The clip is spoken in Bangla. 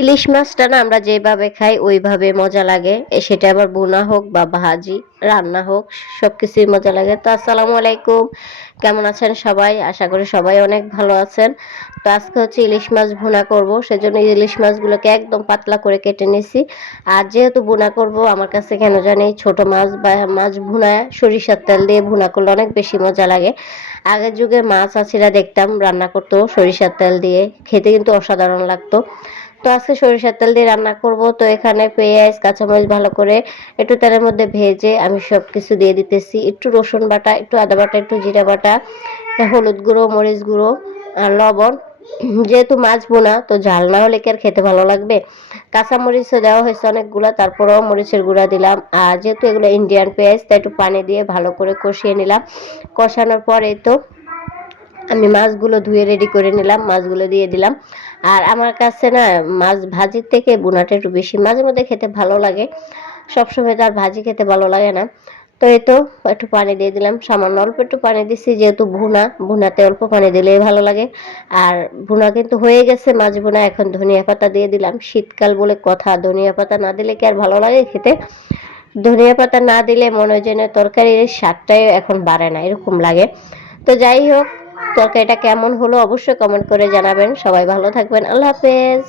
ইলিশ মাছটা না আমরা যেভাবে খাই ওইভাবে মজা লাগে, সেটা আবার বোনা হোক বা ভাজি, রান্না হোক, সবকিছুই মজা লাগে। তো আসসালামু আলাইকুম, কেমন আছেন সবাই? আশা করি সবাই অনেক ভালো আছেন। তো আজকে হচ্ছে ইলিশ মাছ ভুনা করব, সেজন্য ইলিশ মাছগুলোকে একদম পাতলা করে কেটে নিছি। আর যেহেতু ভুনা করব, আমার কাছে কেন জানি ছোট মাছ বা মাছ ভুনা সরিষার তেল দিয়ে ভুনা করলে অনেক বেশি মজা লাগে। আগের যুগে মাছ চাষিরা দেখতাম রান্না করতো সরিষার তেল দিয়ে, খেতে কিন্তু অসাধারণ লাগতো। তো আজকে সরিষার তেল দিয়ে রান্না করব। তো এখানে পেঁয়াজ কাঁচামরিচ ভালো করে একটু তেলের মধ্যে ভেজে আমি সব কিছু দিয়ে দিতেছি, একটু রসুন বাটা, একটু আদা বাটা, একটু জিরা বাটা, হলুদ গুঁড়ো, মরিচ গুঁড়ো আর লবণ। যেহেতু মাছ বোনা তো ঝাল না হলে কি আর খেতে ভালো লাগবে। কাঁচামরিচও দেওয়া হয়েছে অনেকগুলা, তারপরেও মরিচের গুঁড়া দিলাম। আর যেহেতু এগুলো ইন্ডিয়ান পেঁয়াজ তাই একটু পানি দিয়ে ভালো করে কষিয়ে নিলাম। কষানোর পরে তো আমি মাছগুলো ধুয়ে রেডি করে নিলাম, মাছগুলো দিয়ে দিলাম। আর আমার কাছে না মাছ ভাজির থেকে বোনাটা একটু বেশি মাঝে মধ্যে খেতে ভালো লাগে, সবসময় তো আর ভাজি খেতে ভালো লাগে না। তো এই তো একটু পানি দিয়ে দিলাম, সামান্য অল্প একটু পানি দিচ্ছি, যেহেতু ভুনা, ভুনাতে অল্প পানি দিলেই ভালো লাগে। আর ভুনা কিন্তু হয়ে গেছে মাছ ভুনা। এখন ধনিয়া পাতা দিয়ে দিলাম, শীতকাল বলে কথা, ধনিয়া পাতা না দিলে কি আর ভালো লাগে খেতে? ধনিয়া পাতা না দিলে মনে হয় যেন তরকারির স্বাদটাই এখন বাড়ে না, এরকম লাগে। তো যাই হোক, তরকারিটা কেমন হলো অবশ্যই কমেন্ট করে জানাবেন। সবাই ভালো থাকবেন, আল্লাহ হাফেজ।